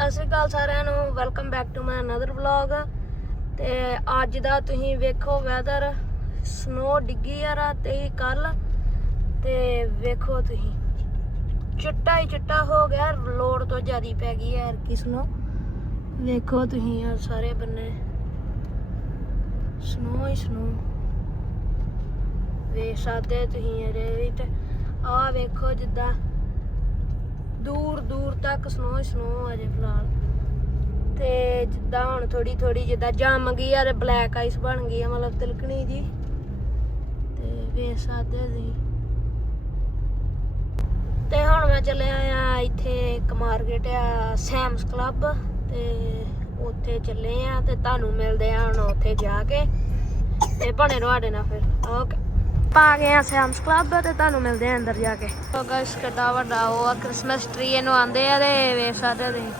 ਸਤਿ ਸ਼੍ਰੀ ਅਕਾਲ ਸਾਰਿਆਂ ਨੂੰ welcome back to my another vlog ਤੇ ਅੱਜ ਦਾ ਤੁਸੀਂ ਵੇਖੋ ਵੈਦਰ ਸਨੋ ਡਿੱਗੀ ਆ ਰਾਤੇ ਹੀ ਕੱਲ ਤੇ ਵੇਖੋ ਤੁਸੀਂ। ਚਿੱਟਾ ਹੀ ਚਿੱਟਾ ਹੋ ਗਿਆ, ਲੋੜ ਤੋਂ ਜ਼ਿਆਦੀ ਪੈ ਗਈ ਯਾਰ ਕਿਸ ਨੂੰ ਵੇਖੋ ਤੁਸੀਂ ਆ ਸਾਰੇ ਬੰਨੇ। ਸਨੋ ਹੀ ਸਨੋ ਵੇਖ ਸਕਦੇ ਤੁਸੀਂ ਇਹਦੇ ਵਿੱਚ। ਆ ਵੇਖੋ ਜਿੱਦਾਂ ਦੂਰ ਦੂਰ ਤੱਕ ਸਨੋ ਹੀ ਸਨੋ ਆ ਜੇ ਫਿਲਹਾਲ। ਤੇ ਜਿੱਦਾਂ ਹੁਣ ਥੋੜੀ ਥੋੜੀ ਜਿੱਦਾਂ ਜੰਮ ਗਈ ਆ ਤੇ ਬਲੈਕ ਆਈਸ ਬਣ ਗਈ ਆ, ਮਤਲਬ ਤਿਲਕਣੀ ਜੀ। ਤੇ ਵੇਖ ਸਕਦੇ ਜੀ ਤੇ ਹੁਣ ਮੈਂ ਚੱਲਿਆ ਆ ਇੱਥੇ ਇੱਕ ਮਾਰਕੀਟ ਆ ਸੈਮਸ ਕਲੱਬ ਤੇ ਉੱਥੇ ਚੱਲੇ ਆ ਤੇ ਤੁਹਾਨੂੰ ਮਿਲਦੇ ਆ ਹੁਣ ਉੱਥੇ ਜਾ ਕੇ। ਤੇ ਬਣੇ ਰਹੋ ਸਾਡੇ ਨਾਲ ਫਿਰ। ਓਕੇ ਪਾ ਗਏ ਆ ਸੈਮਸ ਕਲੱਬ ਤੇ ਤੁਹਾਨੂੰ ਮਿਲਦੇ ਆ ਅੰਦਰ ਜਾ ਕੇ। ਸੋ ਗਾਇਸ ਕਿੱਡਾ ਵੱਡਾ ਉਹ ਆ ਕ੍ਰਿਸਮਸ ਟਰੀ ਇਹਨੂੰ ਆਂਦੇ ਆ ਤੇ ਵੇਖ ਸਕਦੇ ਤੁਸੀਂ।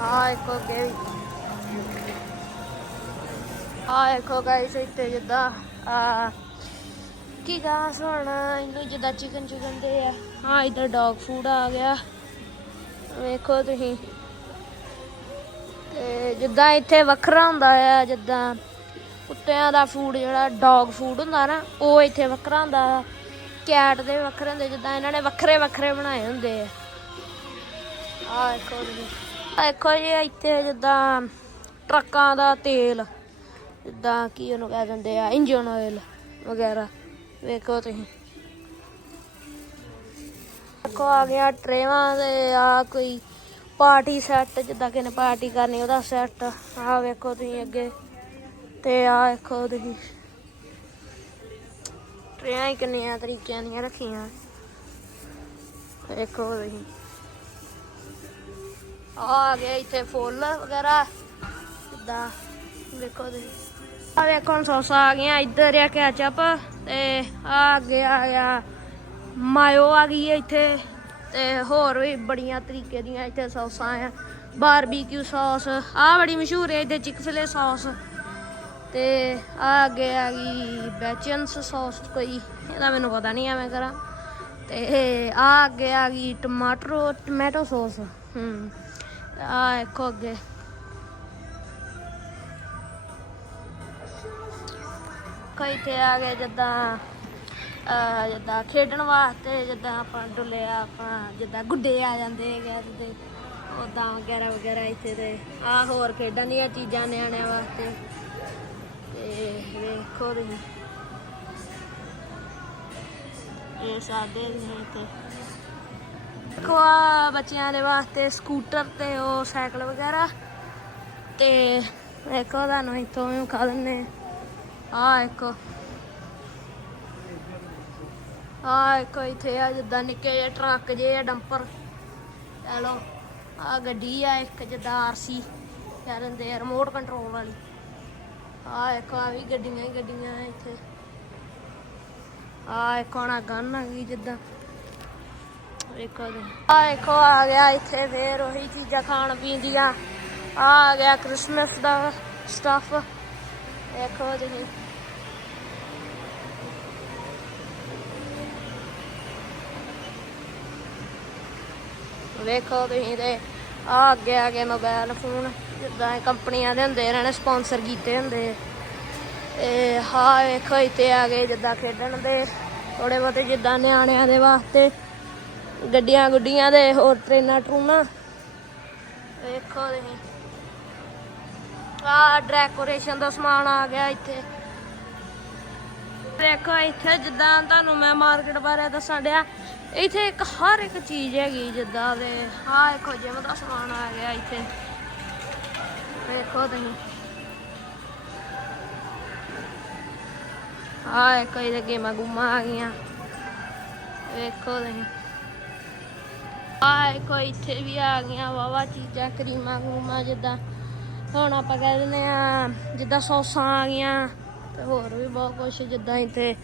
ਆ ਇੱਕ ਅੱਗੇ ਆ ਦੇਖੋ ਗਾਇਸ ਇੱਥੇ ਜਿੱਦਾਂ ਆ ਕੀ ਗਾ ਹੁਣ ਇਹਨੂੰ ਜਿੱਦਾਂ ਚਿਕਨ ਚਿਕਨ ਦੇ ਆ। ਹਾਂ ਇਧਰ ਡੌਗ ਫੂਡ ਆ ਗਿਆ। ਵੇਖੋ ਤੁਸੀਂ। ਤੇ ਜਿੱਦਾਂ ਇੱਥੇ ਵੱਖਰਾ ਹੁੰਦਾ ਆ, ਜਿੱਦਾਂ ਕੁੱਤਿਆਂ ਦਾ ਫੂਡ ਜਿਹੜਾ ਡੌਗ ਫੂਡ ਹੁੰਦਾ ਨਾ, ਉਹ ਇੱਥੇ ਵੱਖਰਾ ਹੁੰਦਾ ਕੈਟ ਦੇ ਵੱਖਰੇ ਹੁੰਦੇ, ਜਿੱਦਾਂ ਇਹਨਾਂ ਨੇ ਵੱਖਰੇ ਵੱਖਰੇ ਬਣਾਏ ਹੁੰਦੇ ਆ। ਆ ਦੇਖੋ ਜੀ। ਦੇਖੋ ਜੀ, ਇੱਥੇ ਜਿੱਦਾਂ ਟਰੱਕਾਂ ਦਾ ਤੇਲ, ਜਿੱਦਾਂ ਕੀ ਉਹਨੂੰ ਕਹਿ ਦਿੰਦੇ ਆ ਇੰਜਨ ਆਇਲ ਵਗੈਰਾ। ਵੇਖੋ ਤੁਸੀਂ। ਦੇਖੋ, ਆ ਗਿਆ ਟਰੇਵਾਂ ਦੇ ਆ ਕੋਈ ਪਾਰਟੀ ਸੈੱਟ ਜਿੱਦਾਂ ਕਿ ਨੇ ਪਾਰਟੀ ਕਰਨੀ, ਉਹਦਾ ਸੈੱਟ ਆ ਵੇਖੋ ਤੁਸੀਂ ਅੱਗੇ। ਤੇ ਆ ਦੇਖੋ ਤੁਸੀਂ। ਟਰੇਆਂ ਹੀ ਕਿੰਨੀਆਂ ਤਰੀਕਿਆਂ ਦੀਆਂ ਰੱਖੀਆਂ। ਦੇਖੋ ਤੁਸੀਂ। ਆ ਆ ਗਿਆ ਇੱਥੇ ਫੁੱਲ ਵਗੈਰਾ। ਜਿੱਦਾਂ ਵੇਖੋ ਤੁਸੀਂ। ਆ ਵੇਖੋ ਸੌਸਾ ਆ ਗਈਆਂ। ਇੱਧਰ ਆ ਕੈਚਅਪ ਤੇ ਆ ਗਿਆ ਆ ਗਿਆ ਮਾਇਓ ਆ ਗਈ ਹੈ ਇੱਥੇ। ਤੇ ਹੋਰ ਵੀ ਬੜੀਆਂ ਤਰੀਕੇ ਦੀਆਂ ਇੱਥੇ ਸੌਸਾਂ ਆ। Barbecue sauce. ਆ ਬੜੀ ਮਸ਼ਹੂਰ ਹੈ ਇੱਥੇ ਚਿਕਫਲੇ ਸੌਸ। ਤੇ ਆ ਅੱਗੇ ਆ ਗਈ ਬੈਚਨਸ ਸੌਸ ਕੋਈ, ਇਹਦਾ ਮੈਨੂੰ ਪਤਾ ਨਹੀਂ ਐਵੇਂ ਕਰਾਂ। ਤੇ ਆ ਅੱਗੇ ਆ ਗਈ ਟਮਾਟਰੋ, ਟਮੈਟੋ ਸੌਸ। ਹੂੰ, ਆ ਦੇਖੋ ਅੱਗੇ। ਕਈ ਤੇ ਆ ਗਏ ਜਿੱਦਾਂ ਜਿੱਦਾਂ ਖੇਡਣ ਵਾਸਤੇ, ਜਿੱਦਾਂ ਆਪਾਂ ਡੁੱਲਿਆ ਆਪਾਂ ਜਿੱਦਾਂ ਗੁੱਡੇ ਆ ਜਾਂਦੇ ਹੈਗੇ ਜਿੱਦਾਂ ਉਦਾਂ ਵਗੈਰਾ ਵਗੈਰਾ ਇੱਥੇ ਤੇ ਆ ਹੋਰ ਖੇਡਣ ਦੀਆਂ ਚੀਜ਼ਾਂ ਨਿਆਣਿਆਂ ਵਾਸਤੇ। ਵੇਖੋ ਤੁਸੀਂ ਇਹ ਸਾਡੇ ਨੇ ਇੱਥੇ। ਦੇਖੋ ਆ ਬੱਚਿਆਂ ਦੇ ਵਾਸਤੇ ਸਕੂਟਰ ਤੇ ਉਹ ਸਾਈਕਲ ਵਗੈਰਾ। ਤੇ ਵੇਖੋ ਤੁਹਾਨੂੰ ਇੱਥੋਂ ਵੀ ਖਾ ਦਿੰਨੇ ਆ ਇੱਕੋ ਆ ਇੱਕੋ ਇੱਥੇ ਆ ਜਿੱਦਾਂ ਨਿੱਕੇ ਜਿਹੇ ਟਰੱਕ ਜੇ ਆ ਡੰਪਰ। ਚਲੋ ਆ ਗੱਡੀ ਆ ਇੱਕ ਜਿੱਦਾਂ ਆਰਸੀ ਕਹਿ ਦਿੰਦੇ ਆ ਰਿਮੋਟ ਕੰਟਰੋਲ ਵਾਲੀ। ਆ ਇੱਕ ਆ ਵੀ ਗੱਡੀਆਂ ਹੀ ਗੱਡੀਆਂ ਆ ਇੱਥੇ। ਆ ਇੱਕ ਹੁਣ ਗਨ ਆ ਗਈ ਜਿੱਦਾਂ। ਵੇਖੋ ਜੀ ਆ ਦੇਖੋ, ਆ ਗਿਆ ਇੱਥੇ ਫੇਰ ਉਹੀ ਚੀਜ਼ਾਂ ਖਾਣ ਪੀਣ ਦੀਆਂ। ਆ ਗਿਆ ਕ੍ਰਿਸਮਸ ਦਾ ਸਟਫ ਦੇਖੋ ਤੁਸੀਂ। ਵੇਖੋ ਤੁਸੀਂ ਤੇ। ਆ ਅੱਗੇ ਆ ਗਏ ਮੋਬਾਈਲ ਫੋਨ ਜਿੱਦਾਂ ਕੰਪਨੀਆਂ ਦੇ ਹੁੰਦੇ ਇਹਨਾਂ ਨੇ ਸਪਾਂਸਰ ਕੀਤੇ ਹੁੰਦੇ ਤੇ ਹਾਂ ਵੇਖੋ, ਇੱਥੇ ਆ ਗਏ ਜਿੱਦਾਂ ਖੇਡਣ ਦੇ ਥੋੜੇ ਬਹੁਤੇ ਜਿੱਦਾਂ ਨਿਆਣਿਆਂ ਦੇ ਵਾਸਤੇ ਗੱਡੀਆਂ ਗੁੱਡੀਆਂ ਦੇ ਹੋਰ ਟ੍ਰੇਨਾਂ ਟਰੂਨਾਂ। ਵੇਖੋ ਤੁਸੀਂ। ਆ ਡੈਕੋਰੇਸ਼ਨ ਦਾ ਸਮਾਨ ਆ ਗਿਆ ਇੱਥੇ। ਵੇਖੋ, ਇੱਥੇ ਜਿੱਦਾਂ ਤੁਹਾਨੂੰ ਮੈਂ ਮਾਰਕੀਟ ਬਾਰੇ ਦੱਸਣ ਡਿਆ, ਇੱਥੇ ਇੱਕ ਹਰ ਇੱਕ ਚੀਜ਼ ਹੈਗੀ ਜਿੱਦਾਂ ਦੇ ਹਾਂ ਦੇਖੋ ਜਿਮ ਦਾ ਸਮਾਨ ਆ ਗਿਆ ਇੱਥੇ। ਵੇਖੋ ਤੁਸੀਂ ਆਏ ਦੇਖੋ ਇਹਦੇ ਗੇਮਾਂ ਗੁਮਾ ਆ ਗਈਆਂ ਵੇਖੋ ਤੁਸੀਂ ਆਏ ਕੋਈ ਇੱਥੇ ਵੀ ਆ ਗਈਆਂ ਵਾਵਾ ਚੀਜ਼ਾਂ ਕਰੀਮਾਂ ਗੂਮਾ ਜਿੱਦਾਂ ਹੁਣ ਆਪਾਂ ਕਹਿ ਦਿੰਦੇ ਆ ਜਿੱਦਾਂ ਸੌਸਾਂ ਆ ਗਈਆਂ ਤੇ ਹੋਰ ਵੀ ਬਹੁਤ ਕੁਝ ਜਿੱਦਾਂ ਇੱਥੇ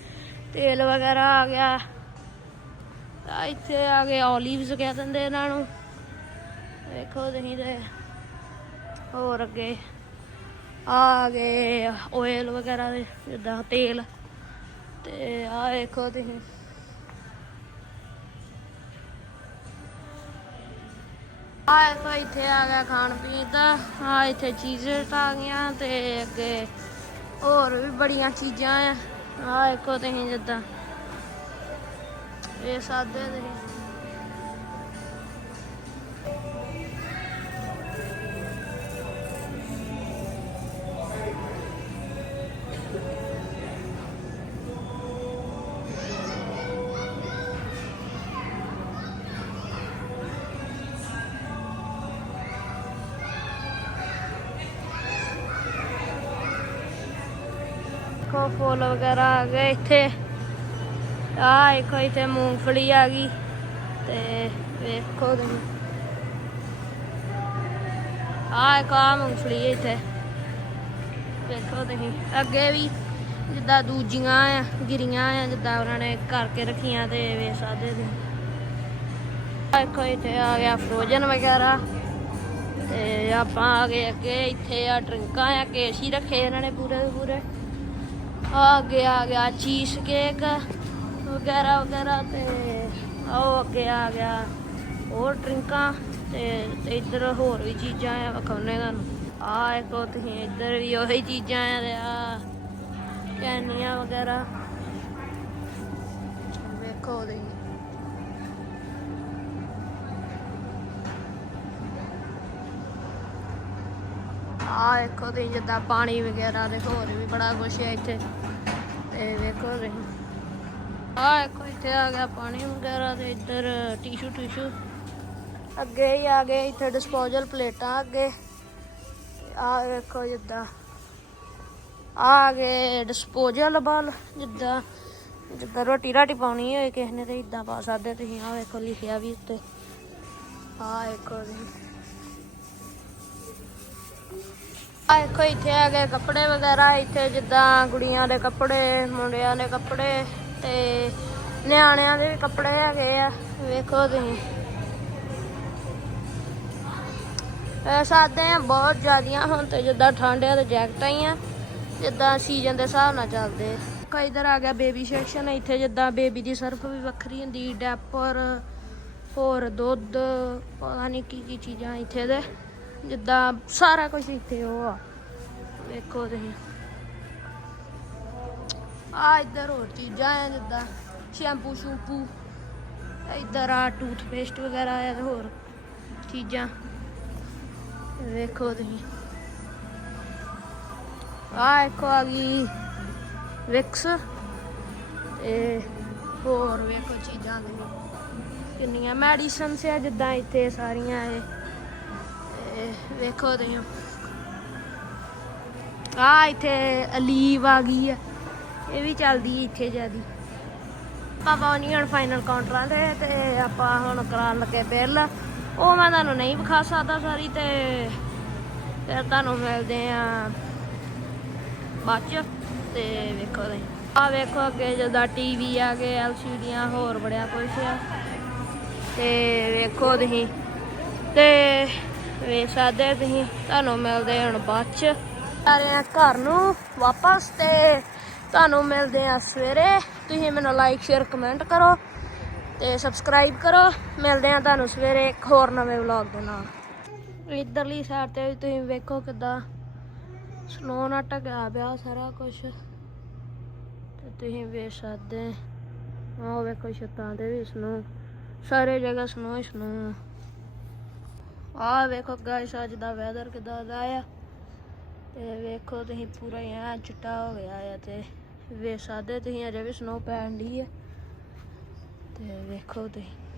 ਤੇਲ ਵਗੈਰਾ ਆ ਗਿਆ ਇੱਥੇ ਆ ਗਏ ਓਲੀਵਸ ਕਹਿ ਦਿੰਦੇ ਇਹਨਾਂ ਨੂੰ ਵੇਖੋ ਤੁਸੀਂ ਤੇ ਹੋਰ ਅੱਗੇ ਆ ਗਏ ਆਇਲ ਵਗੈਰਾ ਦੇ, ਜਿੱਦਾਂ ਤੇਲ ਤੇ ਆ ਵੇਖੋ ਤੁਸੀਂ। ਆਏ ਦੇਖੋ ਇੱਥੇ ਆ ਗਿਆ ਖਾਣ ਪੀਣ ਦਾ, ਆ ਇੱਥੇ ਚੀਜ਼ਾਂ ਆ ਗਈਆਂ ਤੇ ਅੱਗੇ ਹੋਰ ਵੀ ਬੜੀਆਂ ਚੀਜ਼ਾਂ ਆ। ਆ ਦੇਖੋ ਤੁਸੀਂ ਜਿੱਦਾਂ। ਇਹ ਸਾਦੇ ਦੇ ਦੇਖੋ, ਫੁੱਲ ਵਗੈਰਾ ਆ ਗਏ ਇੱਥੇ। ਆ ਦੇਖੋ, ਇੱਥੇ ਮੂੰਗਫਲੀ ਆ ਗਈ ਤੇ ਵੇਖੋ ਤੁਸੀਂ। ਆ ਇੱਕ ਮੂੰਗਫਲੀ ਇੱਥੇ। ਵੇਖੋ ਤੁਸੀਂ। ਅੱਗੇ ਵੀ ਜਿੱਦਾਂ ਦੂਜੀਆਂ ਆ, ਗਿਰੀਆਂ ਆ, ਜਿੱਦਾਂ ਉਹਨਾਂ ਨੇ ਕਰਕੇ ਰੱਖੀਆਂ ਤੇ ਵੇਖ ਸਕਦੇ ਤੁਸੀਂ ਆ ਦੇਖੋ, ਇੱਥੇ ਆ ਗਿਆ ਫਰੋਜ਼ਨ ਵਗੈਰਾ। ਤੇ ਆਪਾਂ ਆ ਗਏ ਅੱਗੇ, ਇੱਥੇ ਆ ਡਰਿੰਕਾਂ ਆ, ਕੇਸ ਹੀ ਰੱਖੇ ਇਹਨਾਂ ਨੇ ਪੂਰੇ ਦੇ ਪੂਰੇ। ਅੱਗੇ ਆ ਗਿਆ ਚੀਜ਼ ਕੇਕ ਵਗੈਰਾ ਵਗੈਰਾ ਤੇ ਆਓ ਅੱਗੇ ਆ ਗਿਆ। ਹੋਰ ਡਰਿੰਕਾਂ ਤੇ ਤੇ ਇੱਧਰ ਹੋਰ ਵੀ ਚੀਜ਼ਾਂ ਆ, ਵਿਖਾਉਣੇ ਤੁਹਾਨੂੰ। ਆ ਇੱਕ ਤੁਸੀਂ ਇੱਧਰ ਵੀ ਉਹੀ ਚੀਜ਼ਾਂ ਆ ਤੇ ਕੈਨੀਆਂ ਵਗੈਰਾ। ਵੇਖੋ ਤੁਸੀਂ। ਆ ਦੇਖੋ ਤੁਸੀਂ ਜਿੱਦਾਂ ਪਾਣੀ ਵਗੈਰਾ ਦੇ ਹੋਰ ਵੀ ਬੜਾ ਕੁਛ ਹੈ ਇੱਥੇ। ਤੇ ਵੇਖੋ ਤੁਸੀਂ। ਆ ਦੇਖੋ ਇੱਥੇ ਆ ਗਿਆ ਪਾਣੀ ਵਗੈਰਾ ਤੇ ਇੱਧਰ ਟਿਸ਼ੂ ਟਿਸ਼ੂ। ਅੱਗੇ ਹੀ ਆ ਗਏ ਇੱਥੇ ਡਿਸਪੋਜ਼ਲ ਪਲੇਟਾਂ ਅੱਗੇ। ਆ ਵੇਖੋ ਜਿੱਦਾਂ। ਆ ਗਏ ਡਿਸਪੋਜ਼ੇਬਲ ਜਿੱਦਾਂ ਜਿੱਦਾਂ ਰੋਟੀ ਰਾਟੀ ਪਾਉਣੀ ਹੋਏ ਕਿਸੇ ਨੇ ਤੇ ਇਦਾਂ ਪਾ ਸਕਦੇ ਤੁਸੀਂ। ਆ ਵੇਖੋ ਲਿਖਿਆ ਵੀ ਉੱਤੇ। ਆ ਵੇਖੋ ਜੀ। ਆ ਦੇਖੋ ਇੱਥੇ ਆ ਗਏ ਕੱਪੜੇ ਵਗੈਰਾ, ਇੱਥੇ ਜਿੱਦਾਂ ਕੁੜੀਆਂ ਦੇ ਕੱਪੜੇ, ਮੁੰਡਿਆਂ ਦੇ ਕੱਪੜੇ ਤੇ ਨਿਆਣਿਆਂ ਦੇ ਵੀ ਕੱਪੜੇ ਹੈਗੇ ਆ, ਵੇਖੋ ਤੁਸੀਂ। ਇਹ ਸਾਦੇ ਬਹੁਤ ਜ਼ਿਆਦੀਆਂ ਹੁਣ ਤੇ ਜਿੱਦਾਂ ਠੰਡ ਆ ਤੇ ਜੈਕਟਾਂ ਹੀ ਆ, ਜਿੱਦਾਂ ਸੀਜ਼ਨ ਦੇ ਹਿਸਾਬ ਨਾਲ ਚੱਲਦੇ ਕਈ ਇਧਰ ਆ ਗਿਆ ਬੇਬੀ ਸੈਕਸ਼ਨ, ਇੱਥੇ ਜਿੱਦਾਂ ਬੇਬੀ ਦੀ ਸਰਫ ਵੀ ਵੱਖਰੀ ਹੁੰਦੀ, ਡੈਪਰ, ਹੋਰ ਦੁੱਧ, ਪਤਾ ਨਹੀਂ ਕੀ ਕੀ ਚੀਜ਼ਾਂ ਇੱਥੇ ਦੇ। ਜਿੱਦਾਂ ਸਾਰਾ ਕੁਝ ਇੱਥੇ ਉਹ ਆ। ਵੇਖੋ ਤੁਸੀਂ। ਆ ਇੱਧਰ ਹੋਰ ਚੀਜ਼ਾਂ ਆ, ਜਿੱਦਾਂ ਸ਼ੈਂਪੂ ਸ਼ੂਪੂ, ਇੱਧਰ ਆ ਟੂਥਪੇਸਟ ਵਗੈਰਾ ਆ ਤੇ ਹੋਰ ਚੀਜ਼ਾਂ। ਵੇਖੋ ਤੁਸੀਂ। ਆ ਇੱਕੋ ਆ ਗਈ ਵਿਕਸ ਤੇ ਹੋਰ ਵੇਖੋ ਚੀਜ਼ਾਂ ਦੇ ਕਿੰਨੀਆਂ ਮੈਡੀਸਨਸ ਆ, ਜਿੱਦਾਂ ਇੱਥੇ ਸਾਰੀਆਂ ਇਹ। ਇਹ ਵੇਖੋ ਤੁਸੀਂ। ਆ ਇੱਥੇ ਅਲੀਵ ਆ ਗਈ ਆ। ਇਹ ਵੀ ਚੱਲਦੀ ਹੈ ਇੱਥੇ ਜਿਆਦੀ। ਪਾਪਾ ਨਹੀਂ ਹੁਣ ਫਾਈਨਲ ਕਾਊਂਟਰਾਂ ਤੇ ਤੇ ਆਪਾਂ ਹੁਣ ਕਰਾਉਣ ਲੱਗੇ ਬਿੱਲ। ਉਹ ਮੈਂ ਤੁਹਾਨੂੰ ਨਹੀਂ ਵਿਖਾ ਸਕਦਾ ਸਾਰੀ ਤੇ ਫਿਰ ਤੁਹਾਨੂੰ ਮਿਲਦੇ ਆ ਬਾਅਦ ਚ। ਤੇ ਵੇਖੋ ਤੁਸੀਂ। ਆ ਵੇਖੋ ਅੱਗੇ ਜਿੱਦਾਂ ਟੀਵੀ ਆ ਗਏ ਐਲਸੀਡੀਆਂ ਹੋਰ ਬੜਿਆ ਕੁਛ ਆ। ਤੇ ਵੇਖੋ ਤੁਸੀਂ। ਤੇ ਵੇਖ ਸਕਦੇ ਤੁਸੀਂ, ਤੁਹਾਨੂੰ ਮਿਲਦੇ ਹੁਣ ਬਾਅਦ ਚ। ਆ ਰਹੇ ਆ ਘਰ ਨੂੰ ਵਾਪਸ ਤੇ ਤੁਹਾਨੂੰ ਮਿਲਦੇ ਆ ਸਵੇਰੇ। ਤੁਸੀਂ ਮੈਨੂੰ ਲਾਈਕ ਸ਼ੇਅਰ ਕਮੈਂਟ ਕਰੋ ਤੇ ਸਬਸਕ੍ਰਾਈਬ ਕਰੋ। ਮਿਲਦੇ ਆ ਤੁਹਾਨੂੰ ਸਵੇਰੇ ਇੱਕ ਹੋਰ ਨਵੇਂ ਵਲੌਗ ਦੇ ਨਾਲ। ਇਧਰਲੀ ਸਾਈਡ ਤੇ ਵੀ ਤੁਸੀਂ ਵੇਖੋ ਕਿਦਾਂ ਸਨੋ ਨਾਲ ਢਕਿਆ ਪਿਆ ਸਾਰਾ ਕੁਝ ਤੇ ਤੁਸੀਂ ਵੇਖ ਸਕਦੇ ਆਹ ਵੇਖੋ ਛੱਤਾਂ ਤੇ ਵੀ ਸਨੋ ਸਾਰੇ ਜਗ੍ਹਾ ਸਨੋ ਹੀ ਸਨੋ ਆਹ ਵੇਖੋ ਗਾਇਸ ਅੱਜ ਦਾ ਵੈਦਰ ਕਿਦਾਂ ਦਾ ਆ। ਤੇ ਵੇਖੋ ਤੁਸੀਂ ਪੂਰਾ ਹੀ ਐ ਚਿੱਟਾ ਹੋ ਗਿਆ ਆ ਤੇ ਵੇਖ ਸਕਦੇ ਤੁਸੀਂ ਅਜੇ ਵੀ ਸਨੋ ਪੈਣ ਦੀ ਹੈ ਤੇ ਵੇਖੋ ਤੁਸੀਂ।